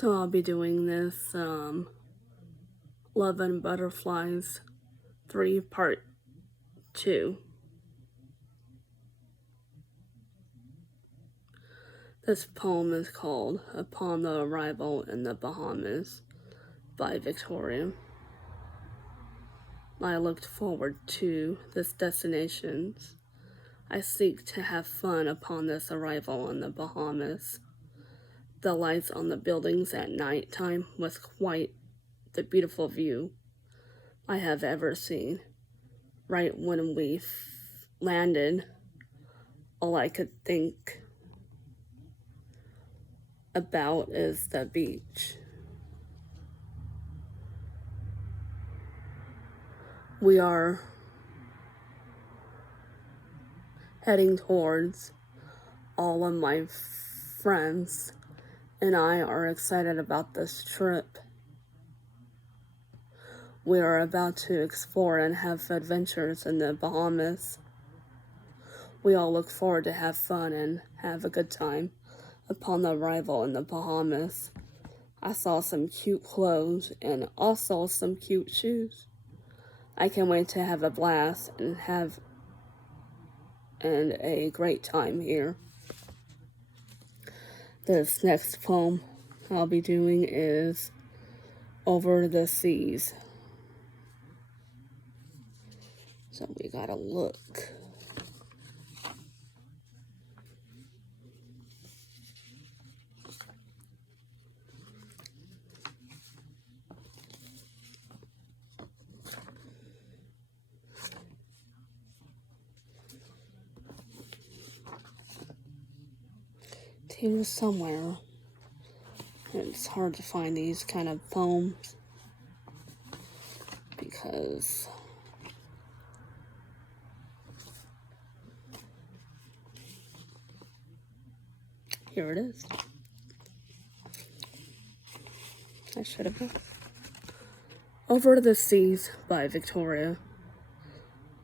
So I'll be doing this Love and Butterflies 3 Part 2. This poem is called Upon the Arrival in the Bahamas by Victoria. I looked forward to this destination. I seek to have fun upon this arrival in the Bahamas. The lights on the buildings at night time was quite the beautiful view I have ever seen. Right when we landed, all I could think about is the beach. We are heading towards all of my friends and I are excited about this trip. We are about to explore and have adventures in the Bahamas. We all look forward to have fun and have a good time upon the arrival in the Bahamas. I saw some cute clothes and also some cute shoes. I can't wait to have a blast and have a great time here. This next poem I'll be doing is Over the Seas. So we gotta look. Here somewhere. It's hard to find these kind of poems because here it is. I should have been. Over the Seas by Victoria.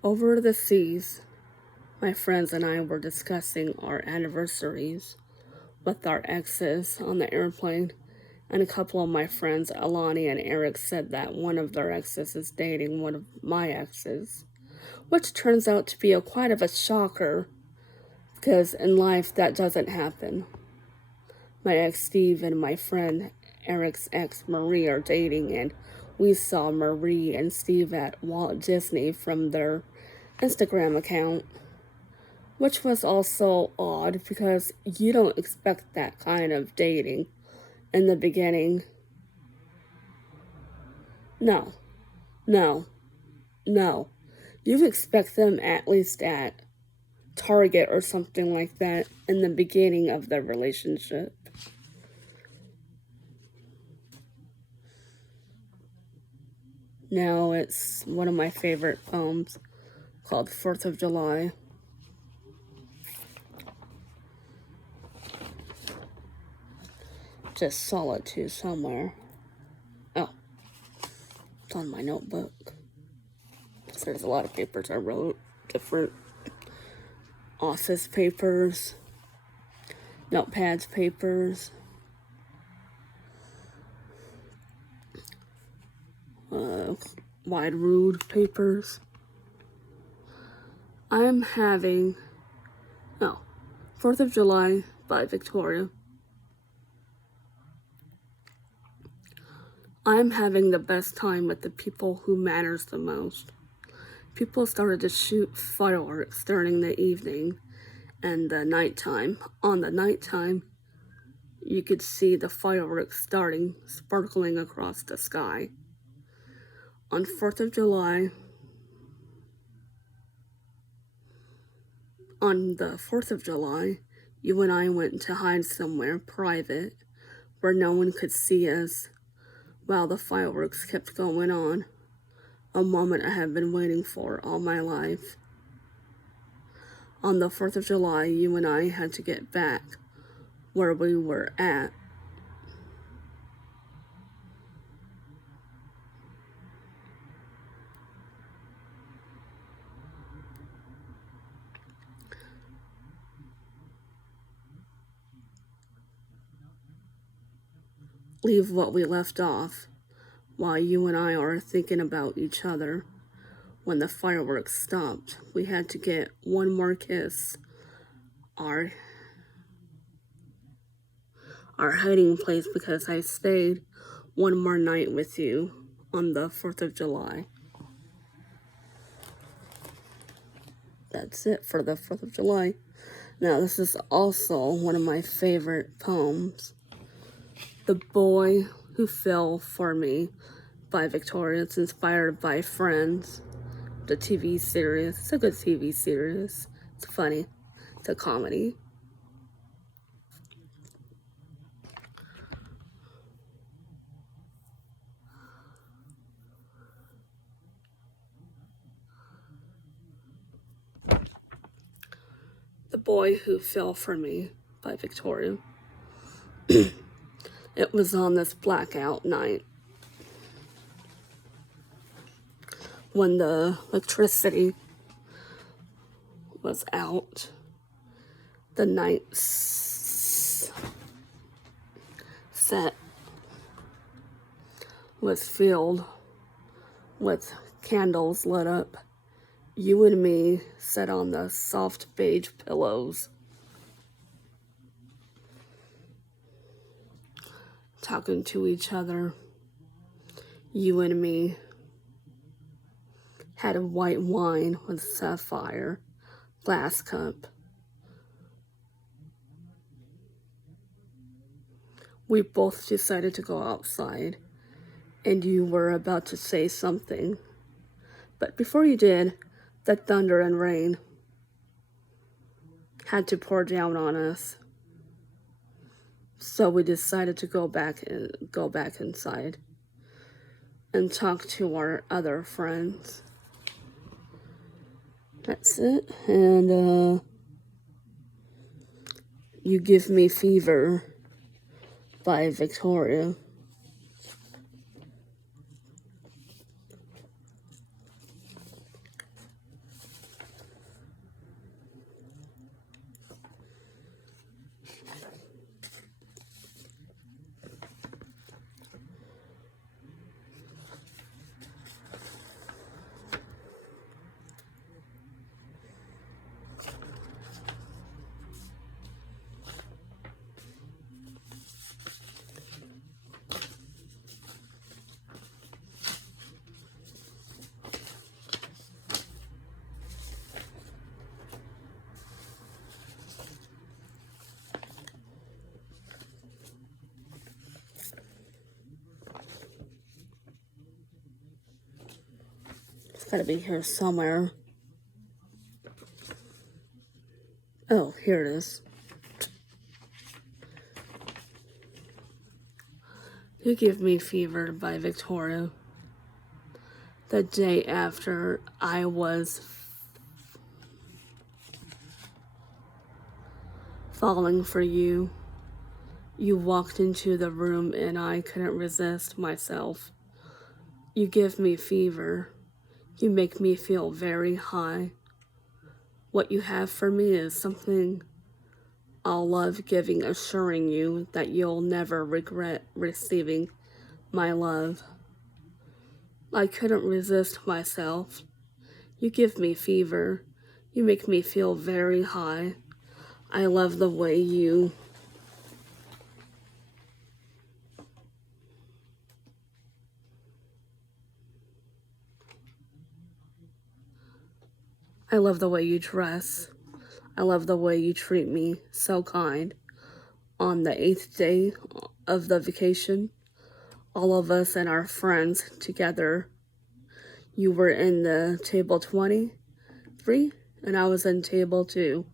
Over the seas, my friends and I were discussing our anniversaries with our exes on the airplane, and a couple of my friends, Alani and Eric, said that one of their exes is dating one of my exes, which turns out to be quite of a shocker, because in life that doesn't happen. My ex Steve and my friend Eric's ex Marie are dating, and we saw Marie and Steve at Walt Disney from their Instagram account, which was also odd because you don't expect that kind of dating in the beginning. No. You expect them at least at Target or something like that in the beginning of the relationship. Now it's one of my favorite poems called 4th of July. Just saw it too somewhere. Oh, it's on my notebook. So there's a lot of papers I wrote, different office papers, notepads papers, wide ruled papers. I'm having 4th of July by Victoria. I'm having the best time with the people who matters the most. People started to shoot fireworks during the evening and the nighttime. On the nighttime, you could see the fireworks sparkling across the sky. On 4th of July, you and I went to hide somewhere private where no one could see us while the fireworks kept going on, a moment I have been waiting for all my life. On the 4th of July, you and I had to get back where we were at. leave what we left off while you and I are thinking about each other. When the fireworks stopped, we had to get one more kiss. Our hiding place, because I stayed one more night with you on the 4th of July. That's it for the 4th of July. Now, this is also one of my favorite poems. The Boy Who Fell For Me by Victoria. It's inspired by Friends, the TV series. It's a good TV series. It's funny. It's a comedy. The Boy Who Fell For Me by Victoria. It was on this blackout night when the electricity was out. The night set was filled with candles lit up. You and me sat on the soft beige pillows, talking to each other. You and me had a white wine with sapphire glass cup. We both decided to go outside, and you were about to say something. But before you did, the thunder and rain had to pour down on us. So we decided to go back inside and talk to our other friends. That's it. And You Give Me Fever by Victoria. It's gotta be here somewhere. Oh, here it is. You Give Me Fever by Victoria. The day after I was falling for you, you walked into the room and I couldn't resist myself. You give me fever. You make me feel very high. What you have for me is something I'll love giving, assuring you that you'll never regret receiving my love. I couldn't resist myself. You give me fever. You make me feel very high. I love the way you dress. I love the way you treat me, so kind. On the 8th day of the vacation, all of us and our friends together, you were in the table 23, and I was in table 2,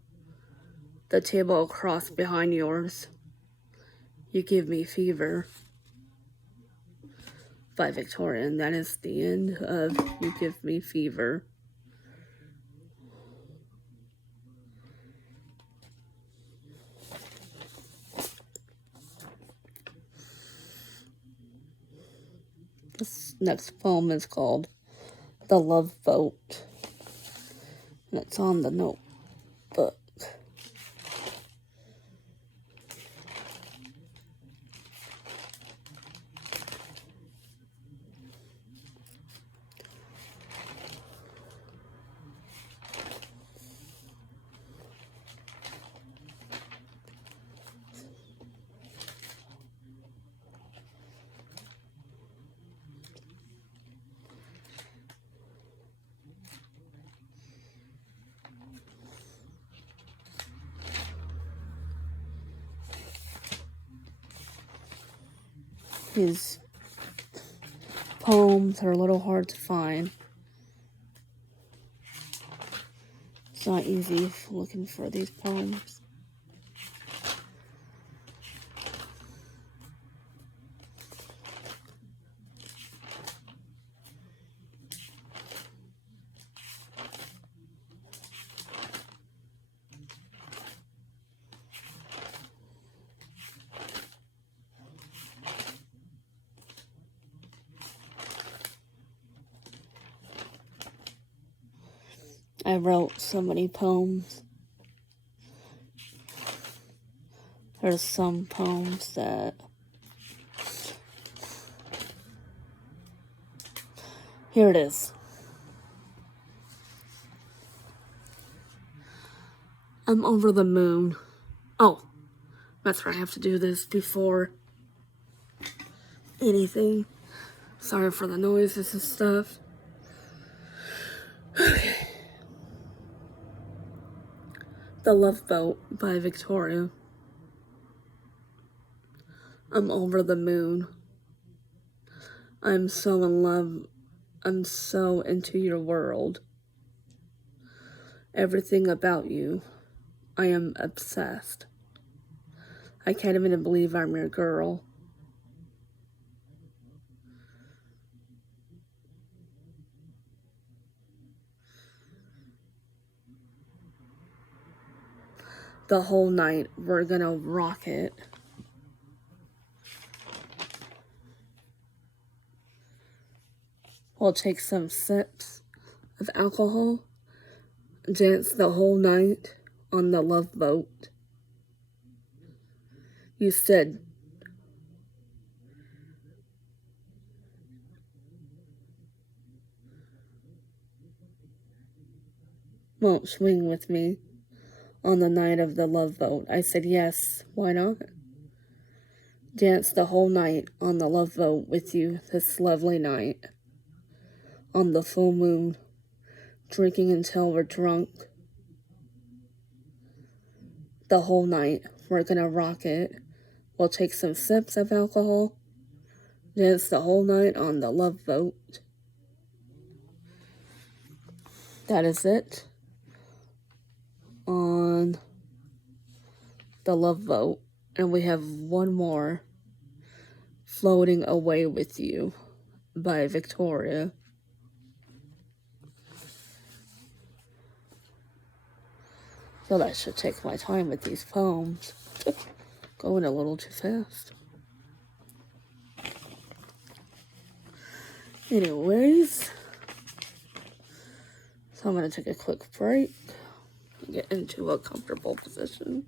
the table across behind yours. You Give Me Fever by Victoria, and that is the end of You Give Me Fever. This next poem is called The Love Boat, and it's on the notebook. These poems are a little hard to find. It's not easy looking for these poems. I wrote so many poems. There's some poems that here it is. I'm over the moon. Oh, that's right. I have to do this before anything. Sorry for the noises and stuff. The Love Boat by Victoria. I'm over the moon. I'm so in love. I'm so into your world. Everything about you. I am obsessed. I can't even believe I'm your girl. The whole night, we're gonna rock it. We'll take some sips of alcohol, dance the whole night on the love boat. You said, won't swing with me on the night of the love boat. I said, yes, why not? Dance the whole night on the love boat with you this lovely night. On the full moon, drinking until we're drunk. The whole night, we're gonna rock it. We'll take some sips of alcohol, dance the whole night on the love boat. That is it on the love boat. And we have one more, Floating Away with You by Victoria. So that should take my time with these poems. Going a little too fast. Anyways, so I'm going to take a quick break and get into a comfortable position.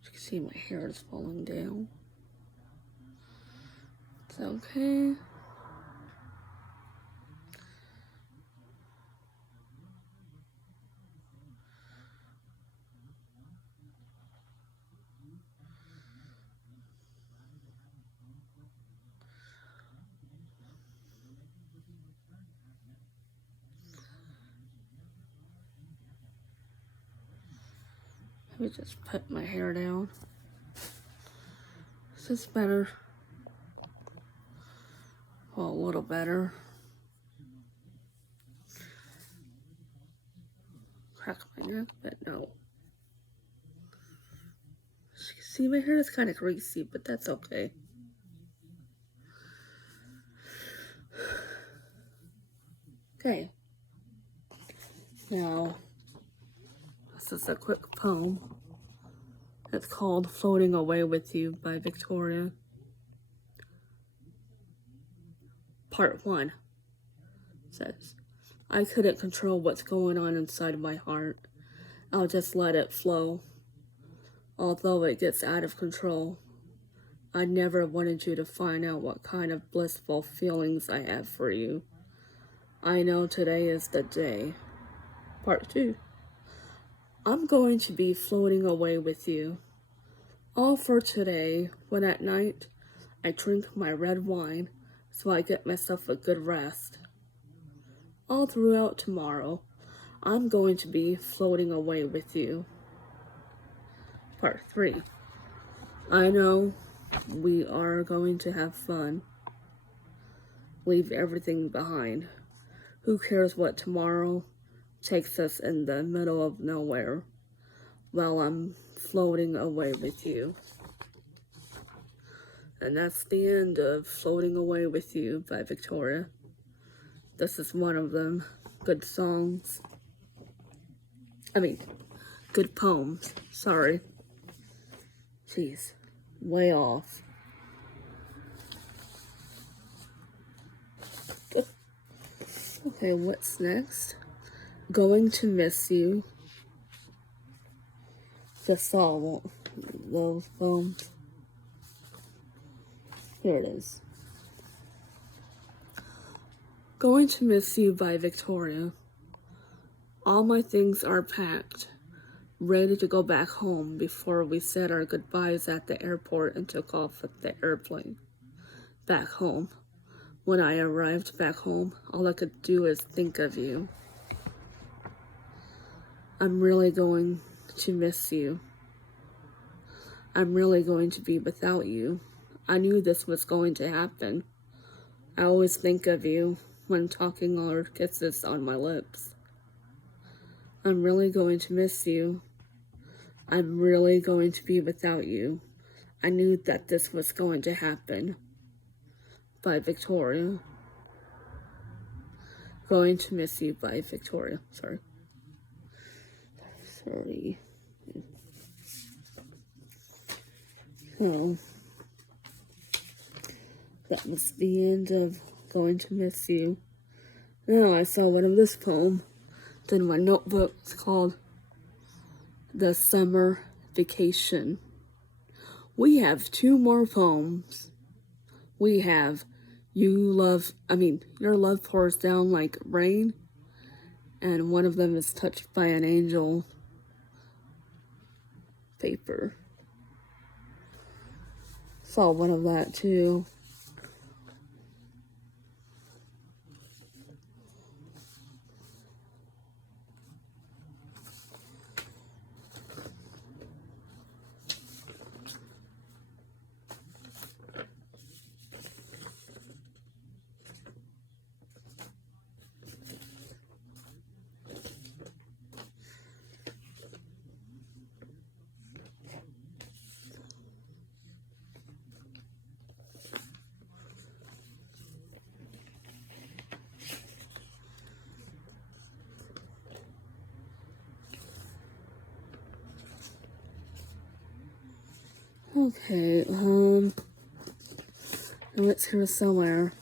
As you can see, my hair is falling down. It's okay. Let me just put my hair down. Is this better? Well, a little better. Crack my neck, but no. As you can see, my hair is kind of greasy, but that's okay. Okay. Now, this is a quick poem. It's called Floating Away with You by Victoria. Part 1 says, I couldn't control what's going on inside my heart. I'll just let it flow. Although it gets out of control, I never wanted you to find out what kind of blissful feelings I have for you. I know today is the day. Part 2. I'm going to be floating away with you. All for today, when at night I drink my red wine so I get myself a good rest. All throughout tomorrow, I'm going to be floating away with you. Part 3. I know we are going to have fun. Leave everything behind. Who cares what tomorrow takes us in the middle of nowhere while I'm floating away with you. And that's the end of Floating Away with You by Victoria. This is one of them. Good songs. Good poems. Sorry. Jeez. Way off. Okay, what's next? Going to Miss You. Just saw those poems. Here it is. Going to Miss You by Victoria. All my things are packed, ready to go back home before we said our goodbyes at the airport and took off with the airplane. Back home. When I arrived back home, all I could do is think of you. I'm really going to miss you. I'm really going to be without you. I knew this was going to happen. I always think of you when talking or kisses on my lips. I'm really going to miss you. I'm really going to be without you. I knew that this was going to happen. By Victoria. Going to Miss You by Victoria. Sorry. So, that was the end of Going to Miss You. Now I saw one of this poem in my notebook. It's called The Summer Vacation. We have 2 more poems. We have Your Love Pours Down Like Rain, and one of them is Touched by an Angel paper. Saw one of that too. Okay, now it's here somewhere.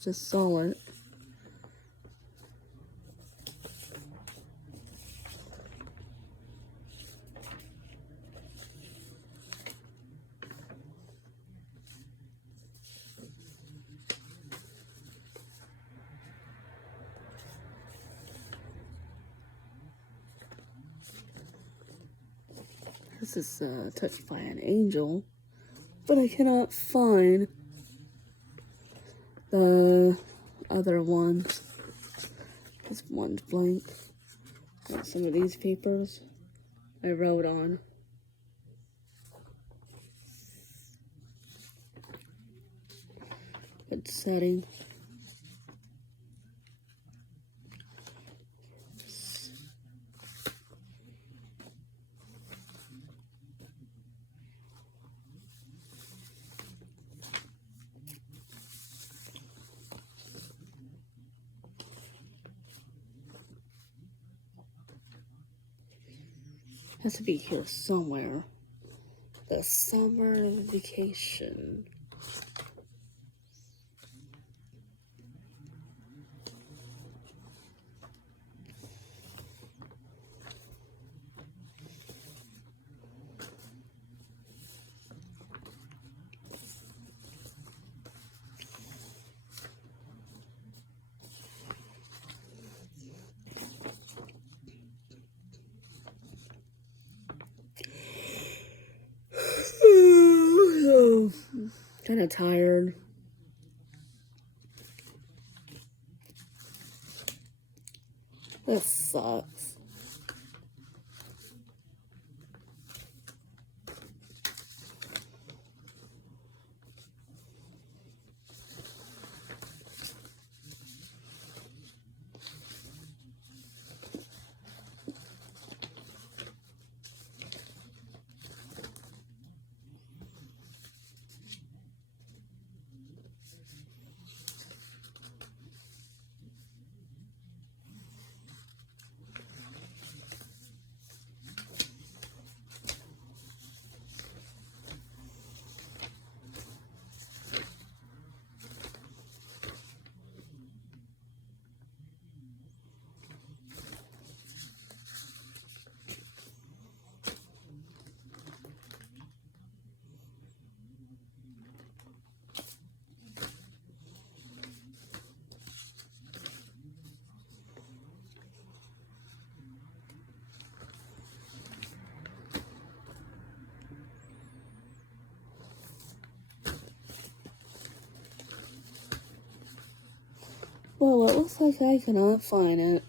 Just saw it. This is Touched by an Angel, but I cannot find the other ones. This one's blank. Got some of these papers I wrote on. Good setting. Has to be here somewhere. The Summer Vacation. Kind of tired. This sucks. Well, it looks like I cannot find it.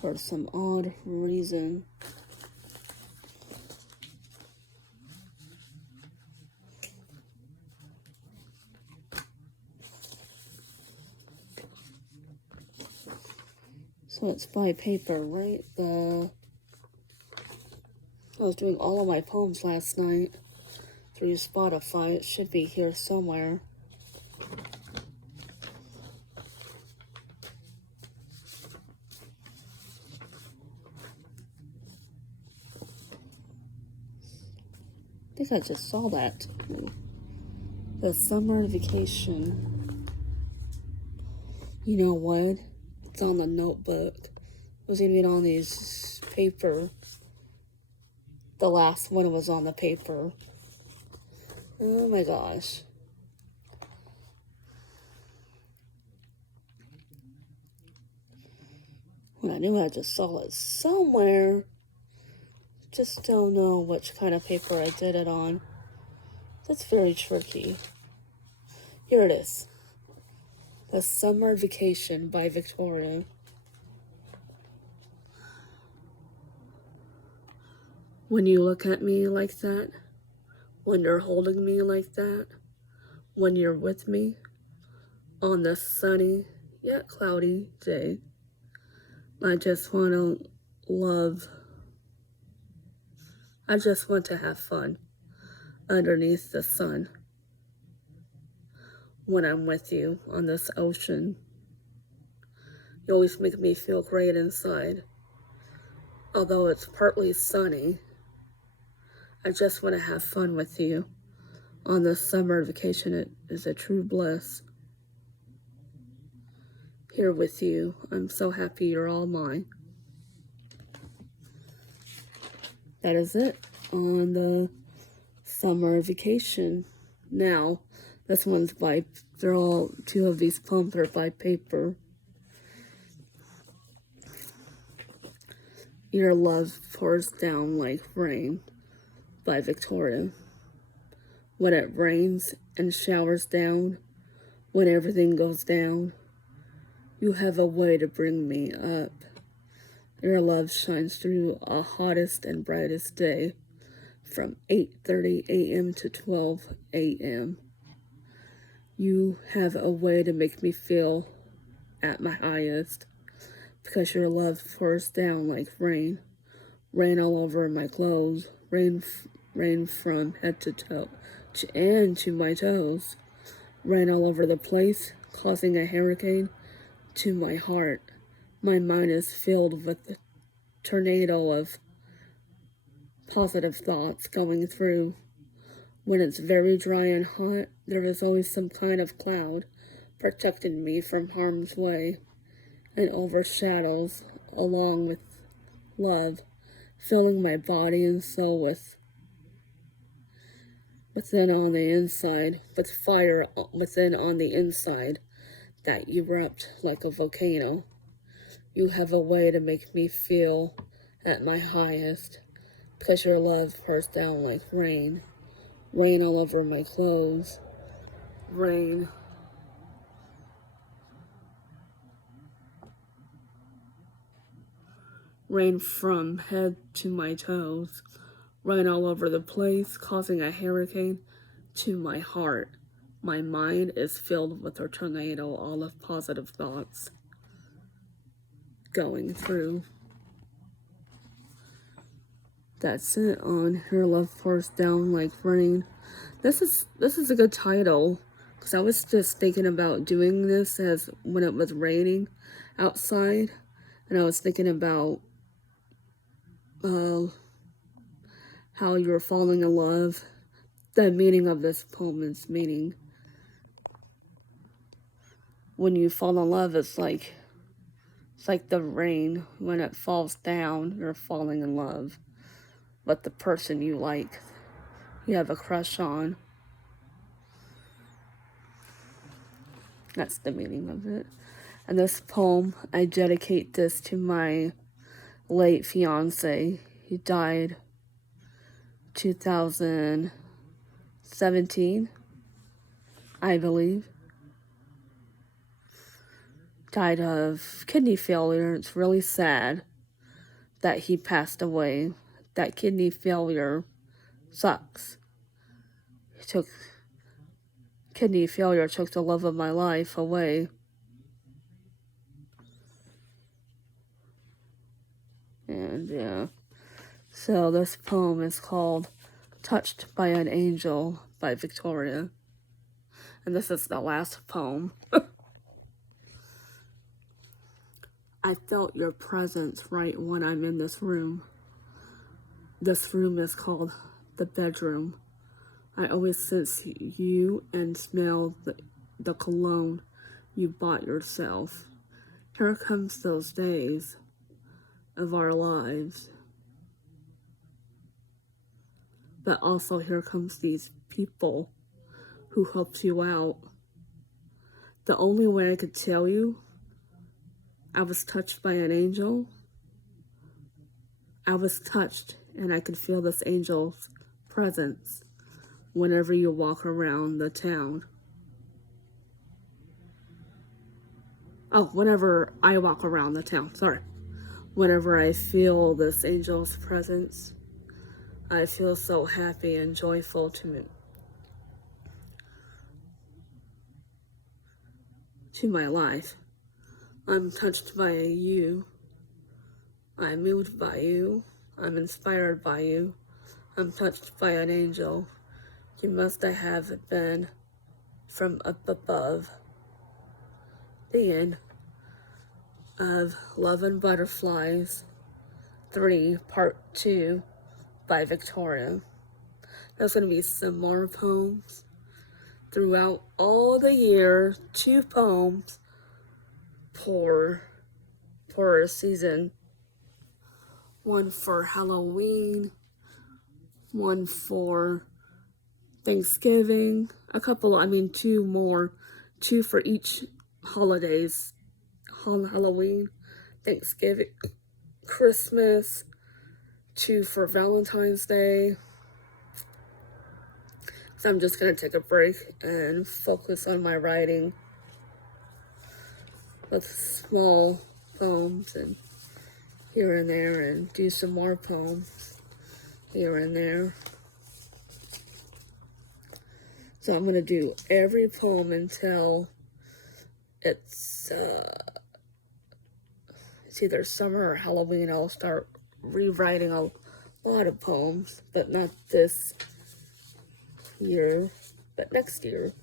For some odd reason. So it's by paper, right? I was doing all of my poems last night through Spotify. It should be here somewhere. I think I just saw that. The summer vacation. You know what? It's on the notebook. It was even on these paper. The last one was on the paper. Oh my gosh. When I knew I just saw it somewhere. Just don't know which kind of paper I did it on. That's very tricky. Here it is. The Summer Vacation by Victoria. When you look at me like that, when you're holding me like that, when you're with me on this sunny yet cloudy day, I just want to have fun underneath the sun. When I'm with you on this ocean, you always make me feel great inside. Although it's partly sunny, I just want to have fun with you on this summer vacation. It is a true bliss. Here with you, I'm so happy you're all mine. That is it on the summer vacation. Now, this one's two of these poems are by paper. Your love pours down like rain by Victoria. When it rains and showers down, when everything goes down, you have a way to bring me up. Your love shines through a hottest and brightest day from 8:30 a.m. to 12 a.m. You have a way to make me feel at my highest because your love pours down like rain. Rain all over my clothes, rain from head to toe and to my toes. Rain all over the place, causing a hurricane to my heart. My mind is filled with a tornado of positive thoughts going through. When it's very dry and hot, there is always some kind of cloud protecting me from harm's way and overshadows along with love, filling my body and soul within on the inside, with fire within on the inside that erupt like a volcano. You have a way to make me feel at my highest because your love pours down like rain. Rain all over my clothes. Rain Rain from head to my toes. Rain all over the place, causing a hurricane to my heart. My mind is filled with a tornado, all of positive thoughts going through. That's it on Her Love Pours Down Like Rain. This is a good title, because I was just thinking about doing this as when it was raining outside, and I was thinking about how you were falling in love. The meaning of this poem is meaning when you fall in love, it's like the rain. When it falls down, you're falling in love. But the person you like, you have a crush on. That's the meaning of it. And this poem, I dedicate this to my late fiance. He died 2017, I believe. Died of kidney failure. It's really sad that he passed away. That kidney failure sucks. Kidney failure took the love of my life away. And yeah. So this poem is called Touched by an Angel by Victoria. And this is the last poem. I felt your presence right when I'm in this room. This room is called the bedroom. I always sense you and smell the cologne you bought yourself. Here comes those days of our lives. But also here comes these people who helped you out. The only way I could tell you I was touched by an angel, I was touched and I could feel this angel's presence whenever you walk around the town. Oh, whenever I walk around the town, sorry. Whenever I feel this angel's presence, I feel so happy and joyful to my life. I'm touched by you. I'm moved by you. I'm inspired by you. I'm touched by an angel. You must have been from up above. The end of Love and Butterflies 3, Part 2 by Victoria. There's going to be some more poems throughout all the year. 2 poems per season. 1 for Halloween, 1 for Thanksgiving, 2 more, 2 for each holidays, Halloween, Thanksgiving, Christmas, 2 for Valentine's Day. So I'm just going to take a break and focus on my writing with small poems and here and there, and do some more poems here and there. So I'm going to do every poem until it's either summer or Halloween. I'll start rewriting a lot of poems, but not this year, but next year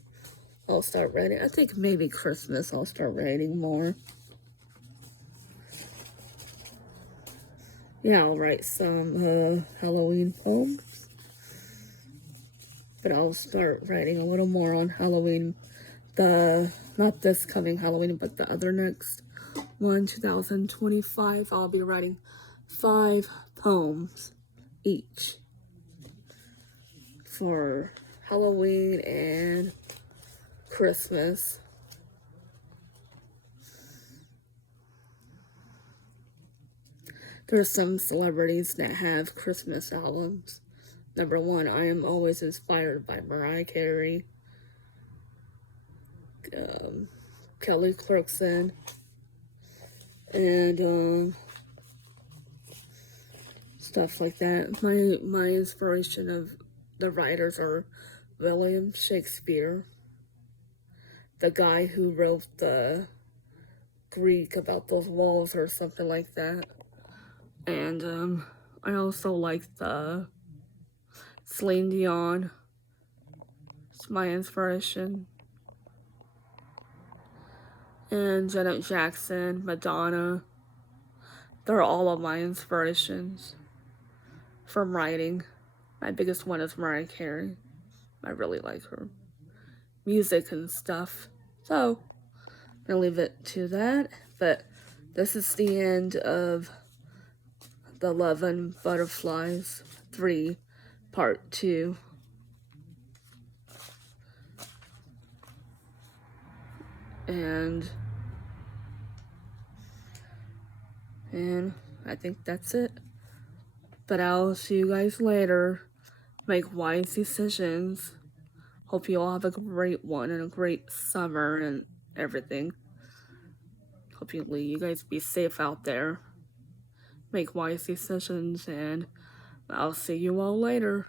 I'll start writing. I think maybe Christmas I'll start writing more. Yeah, I'll write some Halloween poems, but I'll start writing a little more on Halloween. Not this coming Halloween, but the other next one, 2025. I'll be writing 5 poems each for Halloween and Christmas. There are some celebrities that have Christmas albums. Number 1, I am always inspired by Mariah Carey, Kelly Clarkson, and stuff like that. My inspiration of the writers are William Shakespeare, the guy who wrote the Greek about those walls or something like that. And I also like the Celine Dion. It's my inspiration. And Janet Jackson, Madonna. They're all of my inspirations from writing. My biggest one is Mariah Carey. I really like her music and stuff. So, I'm gonna leave it to that. But this is the end of the Love and Butterflies 3, Part 2. And I think that's it. But I'll see you guys later. Make wise decisions. Hope you all have a great one and a great summer and everything. Hope you guys be safe out there. Make wise decisions, and I'll see you all later.